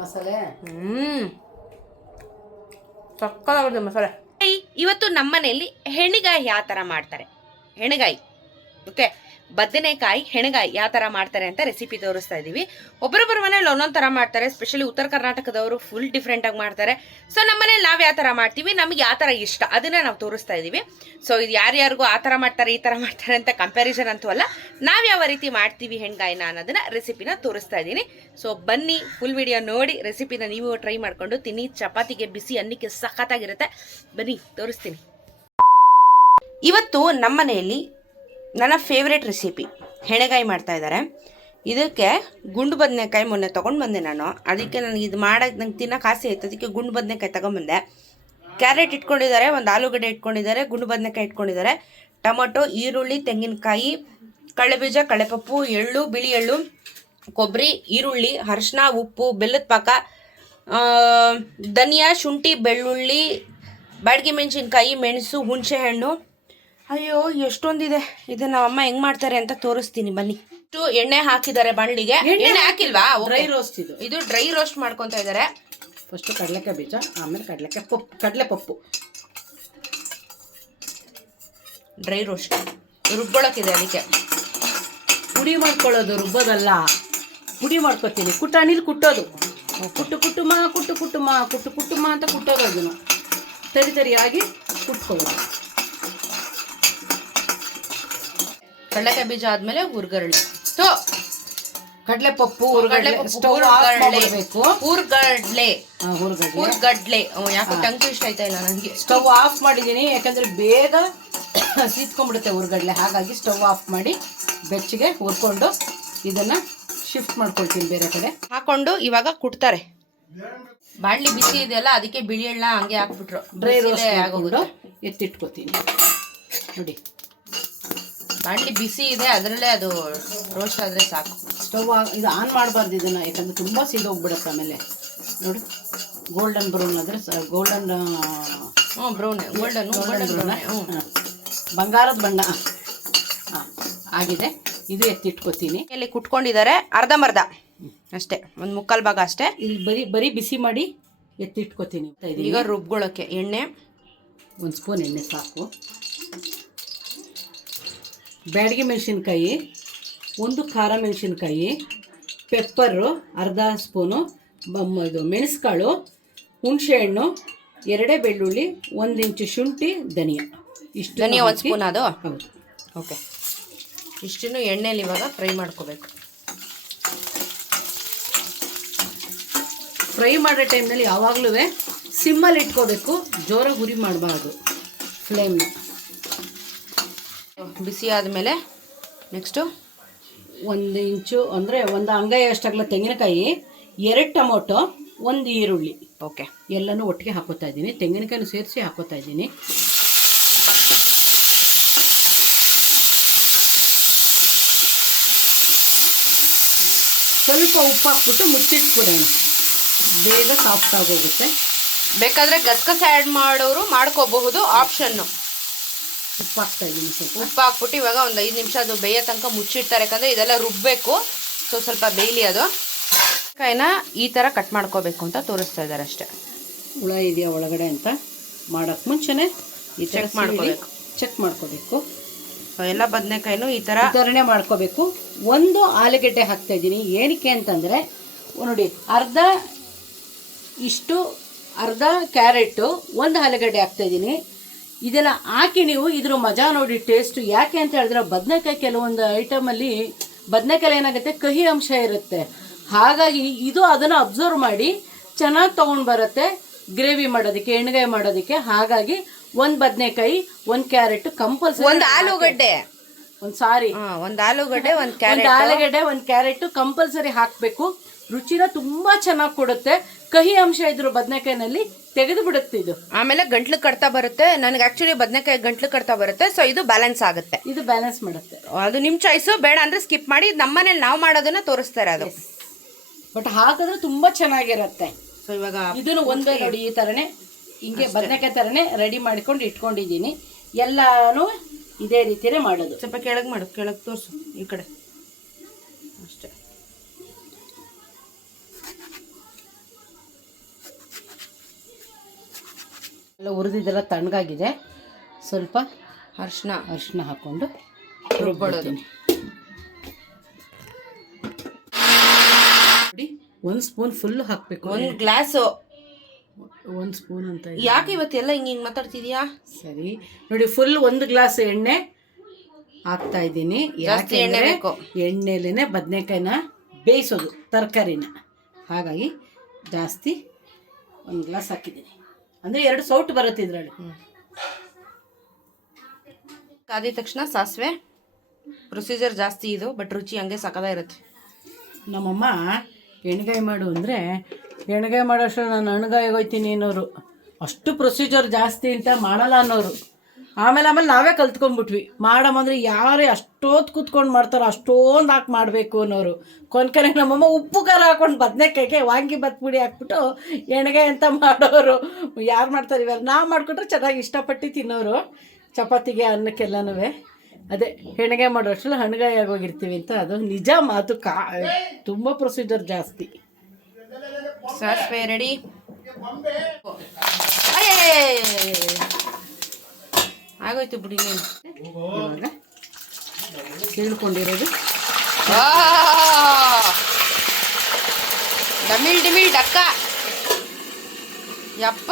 ಮಸಾಲೆ ಸಕ್ಕತ್ತಾಗಿದೆ ಮಸಾಲೆ. ಇವತ್ತು ನಮ್ಮನೆಯಲ್ಲಿ ಹೆಣಗಾಯಿ ಯಾವ ಥರ ಮಾಡ್ತಾರೆ, ಹೆಣಗಾಯಿ ಓಕೆ, ಬದನೆಕಾಯಿ ಹೆಣಗಾಯಿ ಯಾವ ಥರ ಮಾಡ್ತಾರೆ ಅಂತ ರೆಸಿಪಿ ತೋರಿಸ್ತಾ ಇದ್ದೀವಿ. ಒಬ್ಬರೊಬ್ಬರ ಮನೇಲಿ ಒಂದೊಂದು ಥರ ಮಾಡ್ತಾರೆ, ಸ್ಪೆಷಲಿ ಉತ್ತರ ಕರ್ನಾಟಕದವರು ಫುಲ್ ಡಿಫ್ರೆಂಟಾಗಿ ಮಾಡ್ತಾರೆ. ಸೊ ನಮ್ಮ ಮನೇಲಿ ನಾವು ಯಾವ ಥರ ಮಾಡ್ತೀವಿ, ನಮಗೆ ಯಾವ ಥರ ಇಷ್ಟ ಅದನ್ನು ನಾವು ತೋರಿಸ್ತಾ ಇದ್ದೀವಿ. ಸೊ ಇದು ಯಾರ್ಯಾರಿಗೂ ಆ ಥರ ಮಾಡ್ತಾರೆ ಈ ಥರ ಮಾಡ್ತಾರೆ ಅಂತ ಕಂಪ್ಯಾರಿಸನ್ ಅಂತೂ ಅಲ್ಲ, ನಾವು ಯಾವ ರೀತಿ ಮಾಡ್ತೀವಿ ಹೆಣ್ಗಾಯಿನ ಅನ್ನೋದನ್ನ ರೆಸಿಪಿನ ತೋರಿಸ್ತಾ ಇದ್ದೀನಿ. ಸೊ ಬನ್ನಿ, ಫುಲ್ ವಿಡಿಯೋ ನೋಡಿ ರೆಸಿಪಿನ ನೀವು ಟ್ರೈ ಮಾಡಿಕೊಂಡು ತಿನ್ನಿ. ಚಪಾತಿಗೆ ಬಿಸಿ ಅನ್ನಕ್ಕೆ ಸಖತ್ತಾಗಿರುತ್ತೆ. ಬನ್ನಿ ತೋರಿಸ್ತೀನಿ. ಇವತ್ತು ನಮ್ಮ ಮನೆಯಲ್ಲಿ ನನ್ನ ಫೇವ್ರೇಟ್ ರೆಸಿಪಿ ಹೆಣಗಾಯಿ ಮಾಡ್ತಾ ಇದ್ದಾರೆ. ಇದಕ್ಕೆ ಗುಂಡು ಬದನೆಕಾಯಿ ಮೊನ್ನೆ ತೊಗೊಂಡು ಬಂದೆ ನಾನು. ಅದಕ್ಕೆ ನನಗೆ ಇದು ಮಾಡೋಕ್ಕೆ ನಂಗೆ ತಿನ್ನೋಕೆ ಆಸೆ ಆಯಿತು, ಅದಕ್ಕೆ ಗುಂಡು ಬದನೆಕಾಯಿ ತೊಗೊಂಬಂದೆ. ಕ್ಯಾರೆಟ್ ಇಟ್ಕೊಂಡಿದ್ದಾರೆ, ಒಂದು ಆಲೂಗಡ್ಡೆ ಇಟ್ಕೊಂಡಿದ್ದಾರೆ, ಗುಂಡು ಬದನೆಕಾಯಿ ಇಟ್ಕೊಂಡಿದ್ದಾರೆ, ಟೊಮೊಟೊ, ಈರುಳ್ಳಿ, ತೆಂಗಿನಕಾಯಿ, ಕಡಲೆಬೀಜ, ಕಡಲೆಪಪ್ಪು, ಎಳ್ಳು, ಬಿಳಿ ಎಳ್ಳು, ಕೊಬ್ಬರಿ, ಈರುಳ್ಳಿ, ಅರಿಶಿನ, ಉಪ್ಪು, ಬೆಲ್ಲದ ಪಾಕ, ಧನಿಯಾ, ಶುಂಠಿ, ಬೆಳ್ಳುಳ್ಳಿ, ಬಾಡಿಗೆ ಮೆಣಸಿನ್ಕಾಯಿ, ಮೆಣಸು, ಹುಣಸೆಹಣ್ಣು. ಅಯ್ಯೋ ಎಷ್ಟೊಂದಿದೆ. ಇದು ನಮ್ಮಮ್ಮ ಹೆಂಗ್ ಮಾಡ್ತಾರೆ ಅಂತ ತೋರಿಸ್ತೀನಿ ಬನ್ನಿ. ಎಣ್ಣೆ ಹಾಕಿದ್ದಾರೆ ಬಾಣಲಿಗೆ. ಎಣ್ಣೆ ಹಾಕಿಲ್ವಾ? ಡ್ರೈ ರೋಸ್ಟ್ ಇದು ಡ್ರೈ ರೋಸ್ಟ್ ಮಾಡ್ಕೊತಾ ಇದ್ದಾರೆ. ಫಸ್ಟ್ ಕಡಲೆಕಾಯಿ ಬೀಜ, ಆಮೇಲೆ ಕಡಲೆಪಪ್ಪು ಡ್ರೈ ರೋಸ್ಟ್ ರುಬ್ಕೊಳಕ್ಕಿದೆ, ಅದಕ್ಕೆ ಪುಡಿ ಮಾಡ್ಕೊಳ್ಳೋದು, ರುಬ್ಬೋದಲ್ಲ. ಪುಡಿ ಮಾಡ್ಕೊತೀನಿ, ಕುಟ್ಟಾಣಿಲಿ ಕುಟ್ಟೋದು. ಕುಟ್ಟುಮ ಅಂತ ಕುಟ್ಟೋದು. ಅದನ್ನು ತರಿಯಾಗಿ ಕುಟ್ಕೊಳ್ಳೋದು. ಕಡಲೆಕಾಯಿ ಬೀಜ ಆದ್ಮೇಲೆ ಹುರ್ಗಡ್ಲೆ, ಕಡಲೆಪಪ್ಪು, ಹುರ್ಗಡ್ಲೆ. ಯಾಕೆ ಟಂಕು ಇಷ್ಟ ಆಯ್ತಾ ಇಲ್ಲ ನನಗೆ. ಸ್ಟವ್ ಆಫ್ ಮಾಡಿದ್ದೀನಿ, ಯಾಕಂದ್ರೆ ಬೇಗ ಸೀತ್ಕೊಂಡ್ಬಿಡುತ್ತೆ ಹುರ್ಗಡ್ಲೆ. ಹಾಗಾಗಿ ಸ್ಟವ್ ಆಫ್ ಮಾಡಿ ಬೆಚ್ಚಗೆ ಹುರ್ಕೊಂಡು ಇದನ್ನ ಶಿಫ್ಟ್ ಮಾಡ್ಕೊಳ್ತೀನಿ ಬೇರೆ ಕಡೆ. ಹಾಕೊಂಡು ಇವಾಗ ಕುಟ್ತಾರೆ. ಬಾಣ್ಲಿ ಬಿಸಿ ಇದೆಯಲ್ಲ, ಅದಕ್ಕೆ ಬಿಳಿ ಎಳ್ಳ ಹಂಗೆ ಹಾಕ್ಬಿಟ್ರು. ಡ್ರೈ ರೋಸ್ಟ್ ಆಗೋಗ್ಬಿಟ್ಟು ಎತ್ತಿಟ್ಕೋತೀನಿ ನೋಡಿ. ಬಾಣ್ಲಿ ಬಿಸಿ ಇದೆ, ಅದರಲ್ಲೇ ಅದು ರೋಸ್ಟ್ ಆದರೆ ಸಾಕು. ಸ್ಟವ್ ಇದು ಆನ್ ಮಾಡಬಾರ್ದು ಇದನ್ನು, ಯಾಕಂದರೆ ತುಂಬ ಸೀದೋಗ್ಬಿಡುತ್ತೆ. ಆಮೇಲೆ ನೋಡಿ, ಗೋಲ್ಡನ್ ಬ್ರೌನ್ ಆದರೆ ಗೋಲ್ಡನ್ ಬಂಗಾರದ ಬಣ್ಣ ಆಗಿದೆ. ಇದು ಎತ್ತಿಟ್ಕೋತೀನಿ. ಇಲ್ಲಿ ಕುಟ್ಕೊಂಡಿದ್ದಾರೆ ಅರ್ಧಂಬರ್ಧ ಅಷ್ಟೇ, ಒಂದು ಮುಕ್ಕಾಲು ಭಾಗ ಅಷ್ಟೇ. ಇಲ್ಲಿ ಬರೀ ಬಿಸಿ ಮಾಡಿ ಎತ್ತಿಟ್ಕೋತೀನಿ. ಈಗ ರುಬ್ಕೊಳ್ಳೋಕ್ಕೆ ಎಣ್ಣೆ, ಒಂದು ಸ್ಪೂನ್ ಎಣ್ಣೆ ಸಾಕು. ಬ್ಯಾಡಗಿ ಮೆಣಸಿನ್ಕಾಯಿ, ಒಂದು ಖಾರ ಮೆಣಸಿನ್ಕಾಯಿ, ಪೆಪ್ಪರು ಅರ್ಧ ಸ್ಪೂನು, ಇದು ಮೆಣಸುಕಾಳು, ಹುಣಸೆಹಣ್ಣು, 2 ಬೆಳ್ಳುಳ್ಳಿ, 1 ಇಂಚು ಶುಂಠಿ, ಧನಿಯಾ. ಇಷ್ಟು ಧನಿಯಾ 1 ಸ್ಪೂನ್. ಅದು ಹೌದು. ಓಕೆ, ಇಷ್ಟನ್ನು ಎಣ್ಣೆಯಲ್ಲಿ ಇವಾಗ ಫ್ರೈ ಮಾಡ್ಕೋಬೇಕು. ಫ್ರೈ ಮಾಡೋ ಟೈಮ್ನಲ್ಲಿ ಯಾವಾಗಲೂ ಸಿಮ್ಮಲ್ಲಿ ಇಟ್ಕೋಬೇಕು, ಜೋರಾಗಿ ಉರಿ ಮಾಡಬಾರ್ದು ಫ್ಲೇಮ್ನ. ಬಿಸಿ ಆದಮೇಲೆ ನೆಕ್ಸ್ಟು 1 ಇಂಚು ಅಂದರೆ 1 ಅಂಗೈ ಅಷ್ಟಾಗಲ ತೆಂಗಿನಕಾಯಿ, 2 ಟೊಮೊಟೊ, 1 ಈರುಳ್ಳಿ. ಓಕೆ, ಎಲ್ಲನೂ ಒಟ್ಟಿಗೆ ಹಾಕೋತಾ ಇದ್ದೀನಿ. ತೆಂಗಿನಕಾಯಿನೂ ಸೇರಿಸಿ ಹಾಕೋತಾ ಇದ್ದೀನಿ. ಸ್ವಲ್ಪ ಉಪ್ಪು ಹಾಕ್ಬಿಟ್ಟು ಮುಚ್ಚಿಟ್ಬಿಡೋಣ, ಬೇಗ ಸಾಫ್ಟ್ ಆಗೋಗುತ್ತೆ. ಬೇಕಾದರೆ ಗಸಗಸೆ ಆ್ಯಡ್ ಮಾಡೋರು ಮಾಡ್ಕೋಬಹುದು, ಆಪ್ಷನ್ನು. ಉಪ್ಪು ಹಾಕ್ತಾ ಇದ್ದೀನಿ. ಸ್ವಲ್ಪ ಉಪ್ಪು ಹಾಕ್ಬಿಟ್ಟು ಇವಾಗ ಒಂದು 5 ನಿಮಿಷ ಅದು ಬೇಯೋ ತನಕ ಮುಚ್ಚಿಡ್ತಾರೆ, ಯಾಕಂದರೆ ಇದೆಲ್ಲ ರುಬ್ಬಬೇಕು. ಸೊ ಸ್ವಲ್ಪ ಬೇಯಲಿ. ಅದು ಕಾಯಿನ ಈ ಥರ ಕಟ್ ಮಾಡ್ಕೋಬೇಕು ಅಂತ ತೋರಿಸ್ತಾ ಇದ್ದಾರೆ ಅಷ್ಟೇ. ಹುಳ ಇದೆಯಾ ಒಳಗಡೆ ಅಂತ ಮಾಡೋಕ್ಕೆ ಮುಂಚೆನೇ ಈ ಥರ ಚೆಕ್ ಮಾಡ್ಕೋಬೇಕು. ಎಲ್ಲ ಬದನೆಕಾಯಿನೂ ಈ ಥರನೇ ಮಾಡ್ಕೋಬೇಕು. 1 ಆಲೂಗಡ್ಡೆ ಹಾಕ್ತಾ ಇದ್ದೀನಿ. ಏನಕ್ಕೆ ಅಂತಂದರೆ ನೋಡಿ, ಅರ್ಧ ಕ್ಯಾರೆಟು, 1 ಆಲೂಗಡ್ಡೆ ಹಾಕ್ತಾ ಇದ್ದೀನಿ. ಇದೆಲ್ಲ ಹಾಕಿ ನೀವು ಇದ್ರ ಮಜಾ ನೋಡಿ, ಟೇಸ್ಟು. ಯಾಕೆ ಅಂತ ಹೇಳಿದ್ರೆ ಬದನೆಕಾಯಿ ಕೆಲವೊಂದು ಐಟಮಲ್ಲಿ ಬದನೆಕಾಯಿ ಏನಾಗುತ್ತೆ, ಕಹಿ ಅಂಶ ಇರುತ್ತೆ. ಹಾಗಾಗಿ ಇದು ಅದನ್ನು ಅಬ್ಸರ್ವ್ ಮಾಡಿ ಚೆನ್ನಾಗಿ ತೊಗೊಂಡು ಬರುತ್ತೆ ಗ್ರೇವಿ ಮಾಡೋದಕ್ಕೆ, ಎಣ್ಣೆಗಾಯಿ ಮಾಡೋದಕ್ಕೆ. ಹಾಗಾಗಿ 1 ಬದನೆಕಾಯಿ, 1 ಕ್ಯಾರೆಟ್ ಕಂಪಲ್ಸರಿ, 1 ಆಲೂಗಡ್ಡೆ, 1 ಆಲೂಗಡ್ಡೆ, 1 ಕ್ಯಾರೆಟ್ ಕಂಪಲ್ಸರಿ ಹಾಕಬೇಕು. ರುಚಿನ ತುಂಬ ಚೆನ್ನಾಗಿ ಕೊಡುತ್ತೆ. ಕಹಿ ಅಂಶ ಇದ್ರು ಬದನೆಕಾಯಿನಲ್ಲಿ ತೆಗೆದು ಬಿಡುತ್ತೆ ಇದು. ಆಮೇಲೆ ಗಂಟ್ಲು ಕಟ್ತಾ ಬರುತ್ತೆ. ನನಗೆ ಆಕ್ಚುಲಿ ಬದನೆಕಾಯಿ ಗಂಟ್ಲು ಕಟ್ತಾ ಬರುತ್ತೆ. ಸೊ ಇದು ಬ್ಯಾಲೆನ್ಸ್ ಆಗುತ್ತೆ, ಇದು ಬ್ಯಾಲೆನ್ಸ್ ಮಾಡುತ್ತೆ. ಅದು ನಿಮ್ಮ ಚಾಯ್ಸು, ಬೇಡ ಅಂದರೆ ಸ್ಕಿಪ್ ಮಾಡಿ. ನಮ್ಮನೇಲಿ ನಾವು ಮಾಡೋದನ್ನ ತೋರಿಸ್ತಾರೆ ಅದು, ಬಟ್ ಹಾಕಿದ್ರೆ ತುಂಬ ಚೆನ್ನಾಗಿರುತ್ತೆ. ಸೊ ಇವಾಗ ಇದನ್ನು ಒಂದೇ ನೋಡಿ, ಈ ಥರನೇ ಹಿಂಗೆ ಬದನೆಕಾಯಿ ಥರನೇ ರೆಡಿ ಮಾಡ್ಕೊಂಡು ಇಟ್ಕೊಂಡಿದ್ದೀನಿ. ಎಲ್ಲನೂ ಇದೇ ರೀತಿಯೇ ಮಾಡೋದು. ಸ್ವಲ್ಪ ಕೆಳಗೆ ಮಾಡು, ಕೆಳಗೆ ತೋರಿಸು ಈ ಕಡೆ ಅಷ್ಟೇ. ಎಲ್ಲ ಹುರಿದಿದ್ದೆಲ್ಲ ತಣ್ಣಗಾಗಿದೆ. ಸ್ವಲ್ಪ ಅರಿಶಿನ ಹಾಕ್ಕೊಂಡು ರುಬ್ಬಿಡೋದು. ನೋಡಿ 1 ಸ್ಪೂನ್ ಫುಲ್ ಹಾಕಬೇಕು. 1 ಗ್ಲಾಸು. 1 ಸ್ಪೂನ್ ಅಂತ ಯಾಕೆ ಇವತ್ತೆಲ್ಲ ಹಿಂಗೆ ಮಾತಾಡ್ತಿದ್ಯಾ? ಸರಿ ನೋಡಿ, ಫುಲ್ 1 ಗ್ಲಾಸ್ ಎಣ್ಣೆ ಹಾಕ್ತಾ ಇದ್ದೀನಿ. ಜಾಸ್ತಿ ಎಣ್ಣೆ ಬೇಕು. ಎಣ್ಣೆಲೇನೆ ಬದನೆಕಾಯಿನ ಬೇಯಿಸೋದು, ತರಕಾರಿನ. ಹಾಗಾಗಿ ಜಾಸ್ತಿ 1 ಗ್ಲಾಸ್ ಹಾಕಿದ್ದೀನಿ. ಅಂದರೆ 2 ಸೌಟು ಬರುತ್ತೆ ಇದರಲ್ಲಿ. ಕಾದಿದ ತಕ್ಷಣ ಸಾಸಿವೆ. ಪ್ರೊಸೀಜರ್ ಜಾಸ್ತಿ ಇದು, ಬಟ್ ರುಚಿ ಹಂಗೆ ಸಕದ ಇರುತ್ತೆ. ನಮ್ಮಮ್ಮ ಎಣ್ಗಾಯಿ ಮಾಡು ಅಂದರೆ ಎಣ್ಗಾಯಿ ಮಾಡೋಷ್ಟು ನಾನು ಹಣ್ಗಾಯಿ ಹೋಗ್ತೀನಿ ಅನ್ನೋರು. ಅಷ್ಟು ಪ್ರೊಸೀಜರ್ ಜಾಸ್ತಿ ಅಂತ ಮಾಡಲ್ಲ ಅನ್ನೋರು. ಆಮೇಲೆ ನಾವೇ ಕಲ್ತ್ಕೊಂಡ್ಬಿಟ್ವಿ. ಮಾಡಮಂದ್ರೆ ಯಾರೇ ಅಷ್ಟೊತ್ತು ಕೂತ್ಕೊಂಡು ಮಾಡ್ತಾರೋ ಅಷ್ಟೊಂದು ಹಾಕಿ ಮಾಡಬೇಕು ಅನ್ನೋರು. ಕೊನೆಗೆ ನಮ್ಮಮ್ಮ ಉಪ್ಪು ಖಾರ ಹಾಕ್ಕೊಂಡು ಬದನೆಕಾಯಿಗೆ ವಾಂಗಿಬಾತ್ ಪುಡಿ ಹಾಕ್ಬಿಟ್ಟು ಎಣ್ಗಾಯಿ ಅಂತ ಮಾಡೋರು. ಯಾರು ಮಾಡ್ತಾರೆ ಇವೆಲ್ಲ? ನಾವು ಮಾಡಿಕೊಟ್ರೆ ಚೆನ್ನಾಗಿ ಇಷ್ಟಪಟ್ಟು ತಿನ್ನೋರು. ಚಪಾತಿಗೆ ಅನ್ನಕ್ಕೆಲ್ಲನೂ ಅದೇ ಹೆಣ್ಗಾಯಿ ಮಾಡೋಷ್ಟು ಹಣ್ಗಾಯಿ ಆಗೋಗಿರ್ತೀವಿ ಅಂತ. ಅದು ನಿಜ ಮಾತು. ತುಂಬ ಪ್ರೊಸೀಜರ್ ಜಾಸ್ತಿ. ಸಾಸಿವೆ ರೆಡಿ. ಆಗೋಯ್ತು ಬಿಡಿ. ನೀನು ಇವಾಗ ತಿಳ್ಕೊಂಡಿರೋದು ಡಮಿಲ್ ಡಕ್ಕ. ಯಪ್ಪ,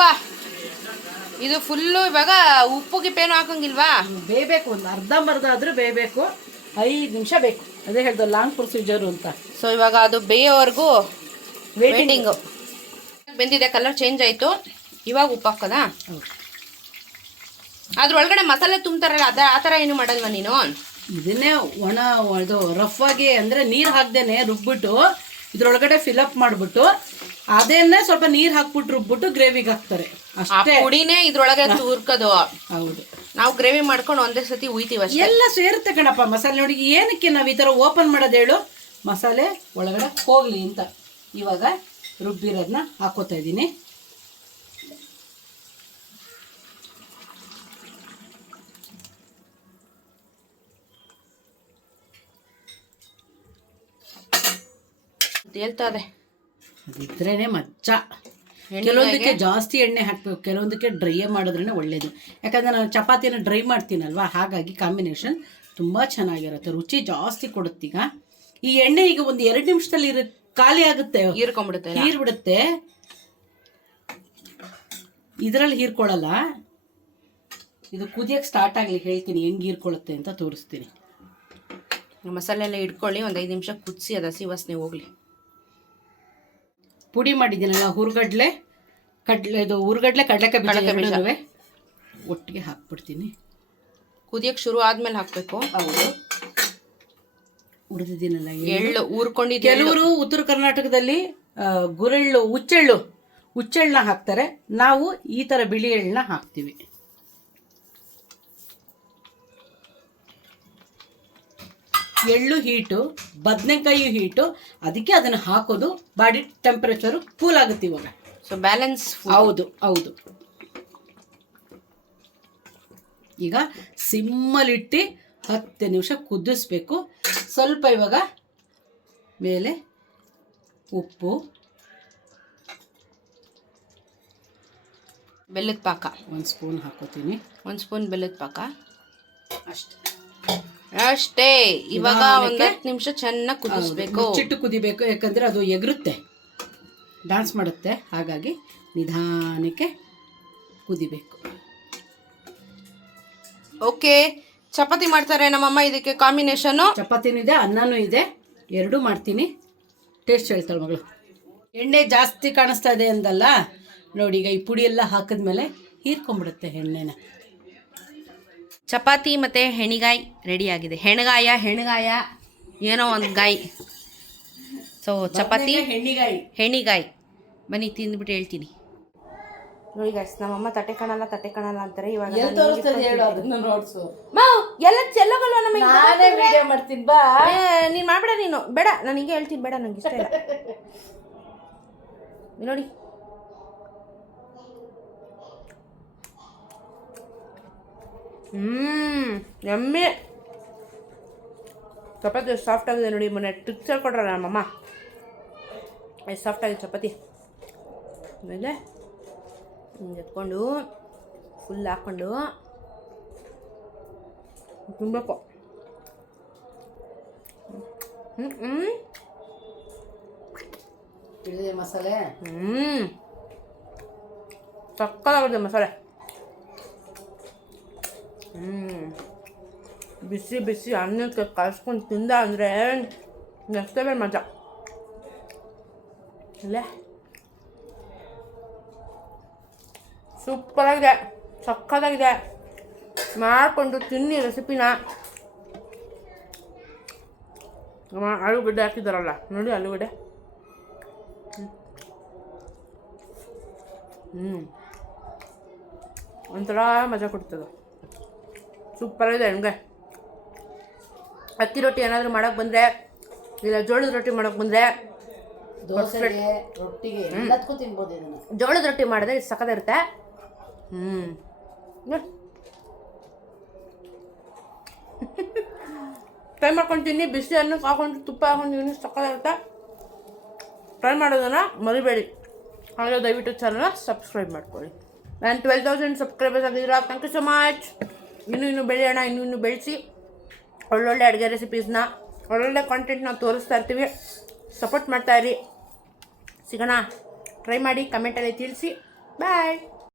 ಇದು ಫುಲ್ಲು. ಇವಾಗ ಉಪ್ಪು ಗಿಪ್ಪೇನು ಹಾಕಂಗಿಲ್ವಾ? ಬೇಯಬೇಕು, ಒಂದು ಅರ್ಧಂಬರ್ಧ ಆದರೂ ಬೇಯಬೇಕು. 5 ನಿಮಿಷ ಬೇಕು. ಅದೇ ಹೇಳ್ದೆ ಲಾಂಗ್ ಪ್ರೊಸೀಜರು ಅಂತ. ಸೊ ಇವಾಗ ಅದು ಬೇಯೋವರೆಗೂ ವೇಟಿಂಗು. ಬೆಂದಿದೆ, ಕಲರ್ ಚೇಂಜ್ ಆಯಿತು. ಇವಾಗ ಉಪ್ಪು ಹಾಕೋದಾ? ಅದ್ರೊಳಗಡೆ ಮಸಾಲೆ ತುಂಬ್ತಾರಲ್ಲ, ಆ ಥರ ಏನು ಮಾಡಲ್ವ ನೀನು? ಇದನ್ನೇ ಇದು ರಫ್ ಆಗಿ ಅಂದರೆ ನೀರು ಹಾಕ್ದೇನೆ ರುಬ್ಬಿಟ್ಟು ಇದ್ರೊಳಗಡೆ ಫಿಲಪ್ ಮಾಡಿಬಿಟ್ಟು ಅದನ್ನೇ ಸ್ವಲ್ಪ ನೀರು ಹಾಕ್ಬಿಟ್ಟು ರುಬ್ಬಿಟ್ಟು ಗ್ರೇವಿಗೆ ಹಾಕ್ತಾರೆ ಅಷ್ಟೇ. ಪುಡಿನೇ ಇದ್ರೊಳಗೆ ಹುರ್ಕೋದು. ಹೌದು, ನಾವು ಗ್ರೇವಿ ಮಾಡ್ಕೊಂಡು ಒಂದೇ ಸತಿ ಉಯ್ತೀವಿ ಅಷ್ಟೇ. ಎಲ್ಲ ಸೇರುತ್ತೆ ಕಣಪ್ಪ ಮಸಾಲೆ. ನೋಡಿ ಏನಕ್ಕೆ ನಾವು ಈ ಥರ ಓಪನ್ ಮಾಡೋದು ಹೇಳು? ಮಸಾಲೆ ಒಳಗಡೆ ಹೋಗಲಿ ಅಂತ. ಇವಾಗ ರುಬ್ಬಿರೋದನ್ನ ಹಾಕೋತಾ ಇದ್ದೀನಿ. ಹೇಳ್ತಾ ಇದೆ ಅದಿದ್ರೇನೆ ಮಚ್ಚ. ಕೆಲವೊಂದಕ್ಕೆ ಜಾಸ್ತಿ ಎಣ್ಣೆ ಹಾಕ್ಬೇಕು, ಕೆಲವೊಂದಕ್ಕೆ ಡ್ರೈ ಮಾಡಿದ್ರೇ ಒಳ್ಳೇದು. ಯಾಕಂದರೆ ನಾನು ಚಪಾತಿನ ಡ್ರೈ ಮಾಡ್ತೀನಲ್ವ, ಹಾಗಾಗಿ ಕಾಂಬಿನೇಷನ್ ತುಂಬ ಚೆನ್ನಾಗಿರುತ್ತೆ, ರುಚಿ ಜಾಸ್ತಿ ಕೊಡುತ್ತೆ. ಈಗ ಈ ಎಣ್ಣೆ ಈಗ ಒಂದು 2 ನಿಮಿಷದಲ್ಲಿ ಖಾಲಿ ಆಗುತ್ತೆ, ಹೀರ್ಬಿಡುತ್ತೆ. ಇದರಲ್ಲಿ ಹೀರ್ಕೊಳ್ಳಲ್ಲ. ಇದು ಕುದಿಯಕ್ಕೆ ಸ್ಟಾರ್ಟ್ ಆಗಲಿ ಹೇಳ್ತೀನಿ ಹೆಂಗೆ ಹೀರ್ಕೊಳ್ಳುತ್ತೆ ಅಂತ ತೋರಿಸ್ತೀನಿ. ಮಸಾಲೆ ಎಲ್ಲ ಇಟ್ಕೊಳ್ಳಿ, ಒಂದು 5 ನಿಮಿಷ ಕುದಿಸಿ ಅದು ಹಸಿ ವಾಸನೆ ಹೋಗಲಿ. ಪುಡಿ ಮಾಡಿದ್ದೀನಲ್ಲ ಹುರ್ಗಡ್ಲೆ ಕಡಲೆಕಾಯಿ ಒಟ್ಟಿಗೆ ಹಾಕ್ಬಿಡ್ತೀನಿ. ಕುದಿಯಕ್ಕೆ ಶುರು ಆದ್ಮೇಲೆ ಹಾಕಬೇಕು. ಹೌದು, ಹುರಿದಿದ್ದೀನಲ್ಲ ಎಳ್ಳು ಊರ್ಕೊಂಡಿದ್ದೆ. ಕೆಲವರು ಉತ್ತರ ಕರ್ನಾಟಕದಲ್ಲಿ ಹುಚ್ಚೆಳ್ಳನ್ನ ಹಾಕ್ತಾರೆ. ನಾವು ಈ ಥರ ಬಿಳಿ ಎಳ್ಳನ್ನ ಹಾಕ್ತೀವಿ. ಎಳ್ಳು ಹೀಟು, ಬದನೆಕಾಯಿ ಹೀಟು, ಅದಕ್ಕೆ ಅದನ್ನು ಹಾಕೋದು. ಬಾಡಿ ಟೆಂಪರೇಚರು ಕೂಲ್ ಆಗುತ್ತೆ ಇವಾಗ. So balance. ಹೌದು ಹೌದು. ಈಗ ಸಿಮ್ಮಲ್ಲಿಟ್ಟು 10 ನಿಮಿಷ ಕುದಿಸ್ಬೇಕು. ಸ್ವಲ್ಪ ಇವಾಗ ಮೇಲೆ ಉಪ್ಪು, ಬೆಲ್ಲದ ಪಾಕ 1 ಸ್ಪೂನ್ ಹಾಕೋತೀನಿ. 1 ಸ್ಪೂನ್ ಬೆಲ್ಲದ ಪಾಕ ಅಷ್ಟೇ. ಇವಾಗ 10 ನಿಮಿಷ ಚೆನ್ನಾಗಿ ಕುದಿಸ್ಬೇಕು. ಚಿಟ್ಟು ಕುದಿಬೇಕು, ಯಾಕಂದ್ರೆ ಅದು ಎಗರುತ್ತೆ, ಡ್ಯಾನ್ಸ್ ಮಾಡುತ್ತೆ. ಹಾಗಾಗಿ ನಿಧಾನಕ್ಕೆ ಕುದಿಬೇಕು. ಓಕೆ, ಚಪಾತಿ ಮಾಡ್ತಾರೆ ನಮ್ಮಮ್ಮ. ಇದಕ್ಕೆ ಕಾಂಬಿನೇಷನು ಚಪಾತಿನೂ ಇದೆ, ಅನ್ನನೂ ಇದೆ, ಎರಡೂ ಮಾಡ್ತೀನಿ. ಟೇಸ್ಟ್ ಹೇಳ್ತಾಳೆ ಮಗಳು. ಎಣ್ಣೆ ಜಾಸ್ತಿ ಕಾಣಿಸ್ತಾ ಇದೆ ಅಂದಲ್ಲ ನೋಡಿ, ಈಗ ಈ ಪುಡಿ ಎಲ್ಲ ಹಾಕಿದ್ಮೇಲೆ ಹೀರ್ಕೊಂಡ್ಬಿಡುತ್ತೆ ಎಣ್ಣೆನ. ಚಪಾತಿ ಮತ್ತು ಹೆಣಿಗಾಯಿ ರೆಡಿ ಆಗಿದೆ. ಹೆಣಗಾಯ ಏನೋ ಒಂದು ಗಾಯಿ. ಸೊ ಚಪಾತಿ ಹೆಣಿಗಾಯಿ ಬನ್ನಿ ತಿಂದ್ಬಿಟ್ಟು ಹೇಳ್ತೀನಿ. ನೋಡಿ ಗಾಯ್ಸ್, ನಮ್ಮಮ್ಮ ತಟ್ಟೆ ಕಾಣಲ್ಲ ಅಂತಾರೆ. ಇವಾಗ ಎಲ್ಲಗಲ್ವ ನಮಗೆ ಮಾಡ್ತೀನಿ. ಬಾ, ನೀನು ಮಾಡಬೇಡ, ನೀನು ಬೇಡ, ನಾನು ಹಿಂಗೆ ಹೇಳ್ತೀನಿ, ಬೇಡ, ನಂಗೆ ಇಷ್ಟ ಇಲ್ಲ. ನೋಡಿ ಎಮ್ಮೆ ಚಪಾತಿ ಎಷ್ಟು ಸಾಫ್ಟ್ ಆಗಿದೆ ನೋಡಿ. ಮೊನ್ನೆ ಟಿಪ್ಸ್ ಹೇಳ್ಕೊಟ್ರಲ್ಲ ನಮ್ಮಮ್ಮ, ಎಷ್ಟು ಸಾಫ್ಟ್ ಆಗಿದೆ ಚಪಾತಿ. ಆಮೇಲೆ ಹಿಂಗೆ ಎತ್ಕೊಂಡು ಫುಲ್ ಹಾಕ್ಕೊಂಡು ತಿನ್ಬೇಕು. ತಿಳಿದಿದೆ ಮಸಾಲೆ. ಸಕ್ಕತ್ತಾಗಿದೆ ಮಸಾಲೆ. ಬಿಸಿ ಬಿಸಿ ಅನ್ನಕ್ಕೆ ಕಲ್ಸ್ಕೊಂಡು ತಿಂದ ಅಂದರೆ ನೆಕ್ಸ್ಟ್ ಲೆವೆಲ್ ಮಜಾ. ಅಲ್ಲೇ ಸೂಪರಾಗಿದೆ, ಸಕ್ಕತ್ತಾಗಿದೆ. ಮಾಡಿಕೊಂಡು ತಿನ್ನಿ ರೆಸಿಪಿನ. ಆಲೂಗಡ್ಡೆ ಹಾಕಿದಾರಲ್ಲ ನೋಡಿ, ಆಲೂಗಡ್ಡೆ. ಒಂಥರ ಮಜಾ ಕೊಡ್ತದೆ. ಸೂಪರಾಗಿದೆ. ಹಂಗೆ ಅಕ್ಕಿ ರೊಟ್ಟಿ ಏನಾದರೂ ಮಾಡೋಕ್ಕೆ ಬಂದರೆ, ಇಲ್ಲ ಜೋಳದ ರೊಟ್ಟಿ ಮಾಡೋಕ್ಕೆ ಬಂದರೆ, ದೋಸೆಗೆ ರೊಟ್ಟಿಗೆ ಎಲ್ಲದಕ್ಕೂ ತಿನ್ಬೋದು ಇದನ್ನು. ಜೋಳದ ರೊಟ್ಟಿ ಮಾಡಿದ್ರೆ ಇದು ಸಕ್ಕತ್ತಿರುತ್ತೆ. ಟ್ರೈ ಮಾಡ್ಕೊಂಡು ತಿನ್ನಿ. ಬಿಸಿ ಅನ್ನಕ್ಕೆ ಹಾಕೊಂಡು ತುಪ್ಪ ಹಾಕೊಂಡು ತಿನ್ನಿ, ಸಕ್ಕತ್ತಿರುತ್ತೆ. ಟ್ರೈ ಮಾಡೋದನ್ನು ಮರಿಬೇಡಿ. ಹಾಗೆ ದಯವಿಟ್ಟು ಚಾನಲ್ನ ಸಬ್ಸ್ಕ್ರೈಬ್ ಮಾಡ್ಕೊಳ್ಳಿ. ನಾನು 12,000 ಸಬ್ಸ್ಕ್ರೈಬರ್ಸ್ ಆಗಿದ್ದೀರಾ. Thank you so much. ಇನ್ನೂ ಬೆಳೆಯೋಣ, ಇನ್ನೂ ಬೆಳೆಸಿ ಒಳ್ಳೊಳ್ಳೆ ಅಡುಗೆ ರೆಸಿಪೀಸ್ನ, ಒಳ್ಳೊಳ್ಳೆ ಕಾಂಟೆಂಟ್ನ ತೋರಿಸ್ತಾ ಇರ್ತೀವಿ. ಸಪೋರ್ಟ್ ಮಾಡ್ತಾಯಿರಿ. ಸಿಗೋಣ. ಟ್ರೈ ಮಾಡಿ, ಕಮೆಂಟಲ್ಲಿ ತಿಳಿಸಿ. ಬಾಯ್.